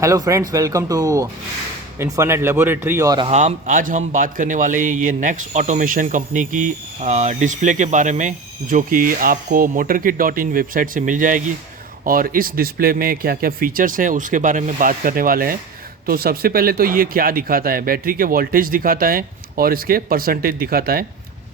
Hello friends, welcome to Infonet laboratory. और आज हम बात करने वाले ये नेक्स्ट ऑटोमेशन कंपनी की डिस्प्ले के बारे में, जो कि आपको motorkit.in वेबसाइट से मिल जाएगी। और इस डिस्प्ले में क्या क्या फ़ीचर्स हैं उसके बारे में बात करने वाले हैं। तो सबसे पहले तो ये क्या दिखाता है, बैटरी के वोल्टेज दिखाता है और इसके परसेंटेज दिखाता है।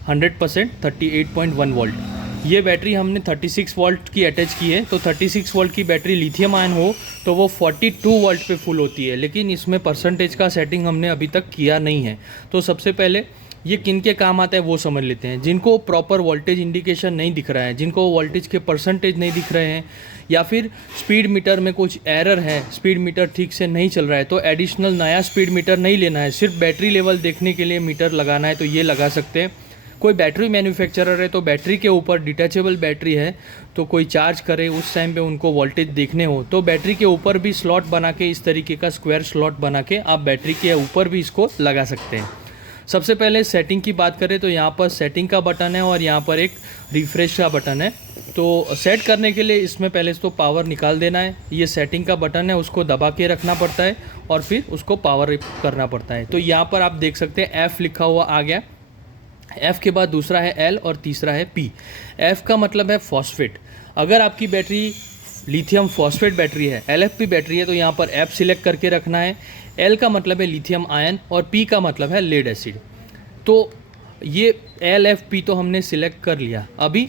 100% 38.1 वोल्ट। ये बैटरी हमने 36 वोल्ट की अटैच की है। तो 36 वोल्ट की बैटरी लिथियम आयन हो तो वो 42 वोल्ट पे फुल होती है, लेकिन इसमें परसेंटेज का सेटिंग हमने अभी तक किया नहीं है। तो सबसे पहले ये किन के काम आता है वो समझ लेते हैं। जिनको प्रॉपर वोल्टेज इंडिकेशन नहीं दिख रहा है, जिनको वोल्टेज के परसेंटेज नहीं दिख रहे हैं, या फिर स्पीड मीटर में कुछ एरर है, स्पीड मीटर ठीक से नहीं चल रहा है, तो एडिशनल नया स्पीड मीटर नहीं लेना है, सिर्फ बैटरी लेवल देखने के लिए मीटर लगाना है, तो ये लगा सकते हैं। कोई बैटरी मैन्युफैक्चरर है तो बैटरी के ऊपर डिटैचेबल बैटरी है, तो कोई चार्ज करे उस टाइम पे उनको वोल्टेज देखने हो तो बैटरी के ऊपर भी स्लॉट बना के, इस तरीके का स्क्वायर स्लॉट बना के आप बैटरी के ऊपर भी इसको लगा सकते हैं। सबसे पहले सेटिंग की बात करें तो यहाँ पर सेटिंग का बटन है और यहाँ पर एक रिफ्रेश का बटन है। तो सेट करने के लिए इसमें पहले तो पावर निकाल देना है। ये सेटिंग का बटन है, उसको दबा के रखना पड़ता है और फिर उसको पावर करना पड़ता है। तो यहाँ पर आप देख सकते हैं एफ़ लिखा हुआ आ गया। एफ़ के बाद दूसरा है एल और तीसरा है पी। एफ़ का मतलब है फॉस्फेट। अगर आपकी बैटरी लिथियम फॉस्फेट बैटरी है, LFP बैटरी है, तो यहाँ पर एफ सिलेक्ट करके रखना है। एल का मतलब है लिथियम आयन और पी का मतलब है लेड एसिड। तो ये LFP तो हमने सिलेक्ट कर लिया। अभी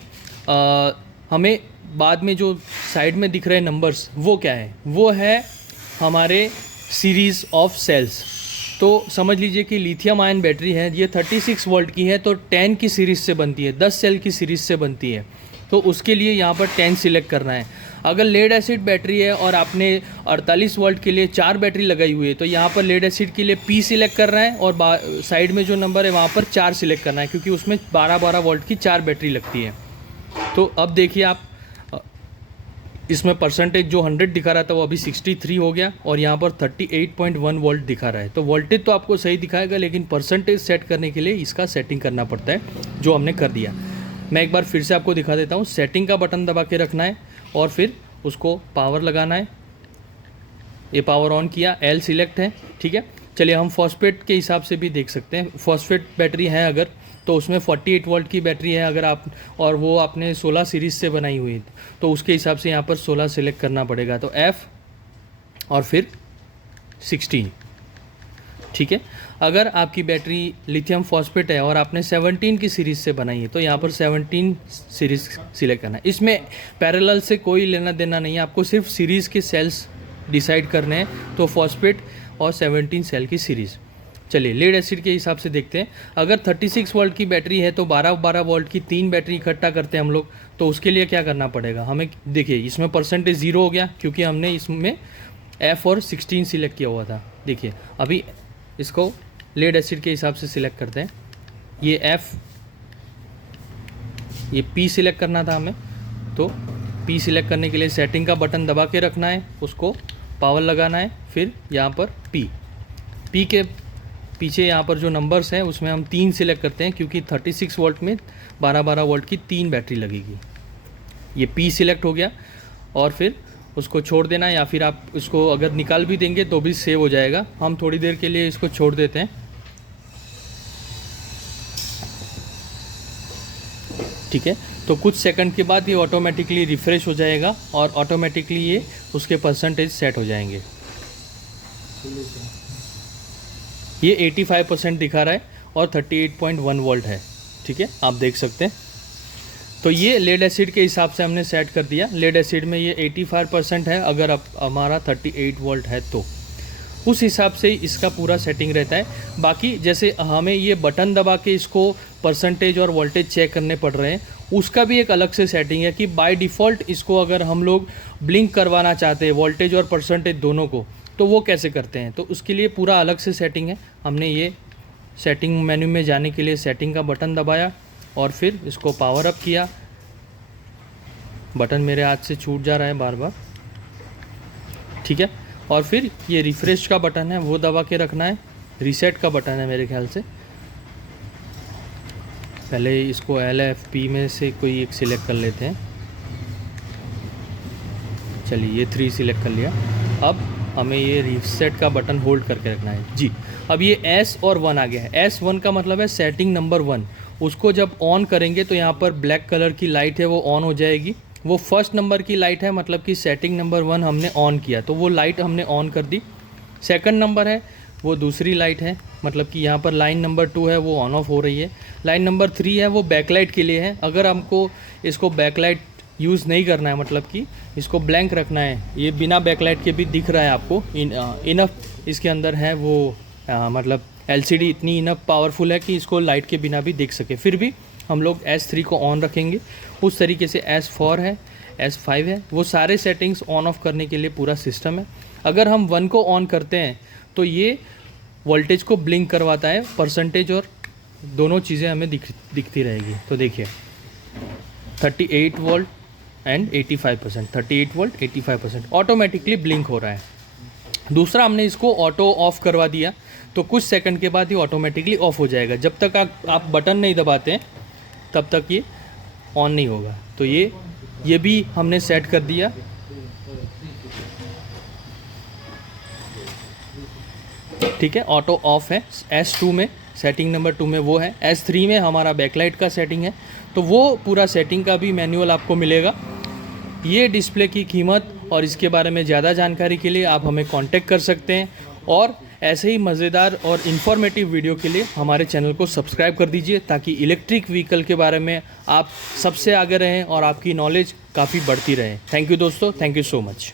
हमें बाद में जो साइड में दिख रहे नंबर्स वो क्या है, वो है हमारे सीरीज़ ऑफ सेल्स। तो समझ लीजिए कि लिथियम आयन बैटरी है, ये 36 वोल्ट की है, तो 10 की सीरीज़ से बनती है, 10 सेल की सीरीज़ से बनती है। तो उसके लिए यहाँ पर 10 सिलेक्ट करना है। अगर लेड एसिड बैटरी है और आपने 48 वोल्ट के लिए 4 बैटरी लगाई हुई है, तो यहाँ पर लेड एसिड के लिए P सिलेक्ट करना है और साइड में जो नंबर है वहाँ पर 4 सिलेक्ट करना है, क्योंकि उसमें 12-12 वोल्ट की 4 बैटरी लगती है। तो अब देखिए आप, इसमें परसेंटेज जो 100 दिखा रहा था वो अभी 63 हो गया और यहाँ पर 38.1 वोल्ट दिखा रहा है। तो वोल्टेज तो आपको सही दिखाएगा, लेकिन परसेंटेज सेट करने के लिए इसका सेटिंग करना पड़ता है, जो हमने कर दिया। मैं एक बार फिर से आपको दिखा देता हूँ। सेटिंग का बटन दबा के रखना है और फिर उसको पावर लगाना है। ये पावर ऑन किया, एल सिलेक्ट है, ठीक है। चलिए हम फॉस्फेट के हिसाब से भी देख सकते हैं। फॉस्फेट बैटरी है अगर, तो उसमें 48 वोल्ट की बैटरी है अगर आप, और वो आपने 16 सीरीज़ से बनाई हुई, तो उसके हिसाब से यहाँ पर 16 सेलेक्ट करना पड़ेगा। तो एफ़ और फिर 16, ठीक है। अगर आपकी बैटरी लिथियम फॉस्फेट है और आपने 17 की सीरीज़ से बनाई है, तो यहाँ पर 17 सीरीज़ सिलेक्ट करना है। इसमें पैरेलल से कोई लेना देना नहीं है, आपको सिर्फ सीरीज़ के सेल्स डिसाइड करने हैं। तो फॉस्फेट और 17 सेल की सीरीज़। चलिए लेड एसिड के हिसाब से देखते हैं। अगर 36 वोल्ट की बैटरी है तो 12-12 वोल्ट की 3 बैटरी इकट्ठा करते हैं हम लोग। तो उसके लिए क्या करना पड़ेगा हमें, देखिए इसमें परसेंटेज 0 हो गया, क्योंकि हमने इसमें F और 16 सिलेक्ट किया हुआ था। देखिए अभी इसको लेड एसिड के हिसाब से सिलेक्ट करते हैं। ये F, ये P सिलेक्ट करना था हमें, तो P सिलेक्ट करने के लिए सेटिंग का बटन दबा के रखना है, उसको पावर लगाना है, फिर यहाँ पर P के पीछे यहाँ पर जो नंबर्स हैं उसमें हम 3 सिलेक्ट करते हैं, क्योंकि 36 वोल्ट में 12-12 वोल्ट की 3 बैटरी लगेगी। ये P सिलेक्ट हो गया और फिर उसको छोड़ देना, या फिर आप इसको अगर निकाल भी देंगे तो भी सेव हो जाएगा। हम थोड़ी देर के लिए इसको छोड़ देते हैं, ठीक है। तो कुछ सेकंड के बाद ये ऑटोमेटिकली रिफ़्रेश हो जाएगा और ऑटोमेटिकली ये उसके परसेंटेज सेट हो जाएंगे। ये 85% दिखा रहा है और 38.1 वोल्ट है, ठीक है, आप देख सकते हैं। तो ये लेड एसिड के हिसाब से हमने सेट कर दिया। लेड एसिड में ये 85% है, अगर अब हमारा 38 वोल्ट है तो उस हिसाब से इसका पूरा सेटिंग रहता है। बाकी जैसे हमें ये बटन दबा के इसको परसेंटेज और वोल्टेज चेक करने पड़ रहे हैं, उसका भी एक अलग से सेटिंग है कि बाय डिफ़ॉल्ट इसको अगर हम लोग ब्लिंक करवाना चाहते हैं वोल्टेज और परसेंटेज दोनों को, तो वो कैसे करते हैं, तो उसके लिए पूरा अलग से सेटिंग है। हमने ये सेटिंग मेन्यू में जाने के लिए सेटिंग का बटन दबाया और फिर इसको पावर अप किया। बटन मेरे हाथ से छूट जा रहा है बार बार, ठीक है। और फिर ये रिफ़्रेश का बटन है वो दबा के रखना है। रीसेट का बटन है मेरे ख्याल से, पहले इसको LFP में से कोई एक सिलेक्ट कर लेते हैं। चलिए ये 3 सिलेक्ट कर लिया। अब हमें ये रीसेट का बटन होल्ड करके रखना है जी। अब ये S और 1 आ गया है। S1 का मतलब है सेटिंग नंबर 1। उसको जब ऑन करेंगे तो यहाँ पर ब्लैक कलर की लाइट है वो ऑन हो जाएगी। वो फर्स्ट नंबर की लाइट है, मतलब कि सेटिंग नंबर 1 हमने ऑन किया तो वो लाइट हमने ऑन कर दी। सेकंड नंबर है वो दूसरी लाइट है, मतलब कि यहाँ पर लाइन नंबर 2 है वो ऑन ऑफ हो रही है। लाइन नंबर 3 है वो बैकलाइट के लिए है। अगर हमको इसको बैकलाइट यूज़ नहीं करना है, मतलब कि इसको ब्लैंक रखना है, ये बिना बैकलाइट के भी दिख रहा है आपको, इनफ इसके अंदर है वो मतलब एलसीडी इतनी इनफ पावरफुल है कि इसको लाइट के बिना भी देख सके। फिर भी हम लोग S3 को ऑन रखेंगे। उस तरीके से S4 है, S5 है, वो सारे सेटिंग्स ऑन ऑफ करने के लिए पूरा सिस्टम है। अगर हम 1 को ऑन करते हैं तो ये वोल्टेज को ब्लिंक करवाता है, परसेंटेज और दोनों चीज़ें हमें दिखती रहेगी। तो देखिए 38 volt and 85%, 38 volt 85% automatically blink हो रहा है। दूसरा, हमने इसको ऑटो ऑफ करवा दिया तो कुछ सेकंड के बाद ये ऑटोमेटिकली ऑफ हो जाएगा। जब तक आप बटन नहीं दबाते हैं तब तक ये ऑन नहीं होगा। तो ये भी हमने सेट कर दिया। ठीक है, ऑटो ऑफ है S2 में, सेटिंग नंबर 2 में वो है। S3 में हमारा बैकलाइट का सेटिंग है, तो वो पूरा सेटिंग का भी मैनुअल आपको मिलेगा। ये डिस्प्ले की कीमत और इसके बारे में ज़्यादा जानकारी के लिए आप हमें कांटेक्ट कर सकते हैं, और ऐसे ही मज़ेदार और इन्फॉर्मेटिव वीडियो के लिए हमारे चैनल को सब्सक्राइब कर दीजिए, ताकि इलेक्ट्रिक व्हीकल के बारे में आप सबसे आगे रहें और आपकी नॉलेज काफ़ी बढ़ती रहे। थैंक यू दोस्तों, थैंक यू सो मच।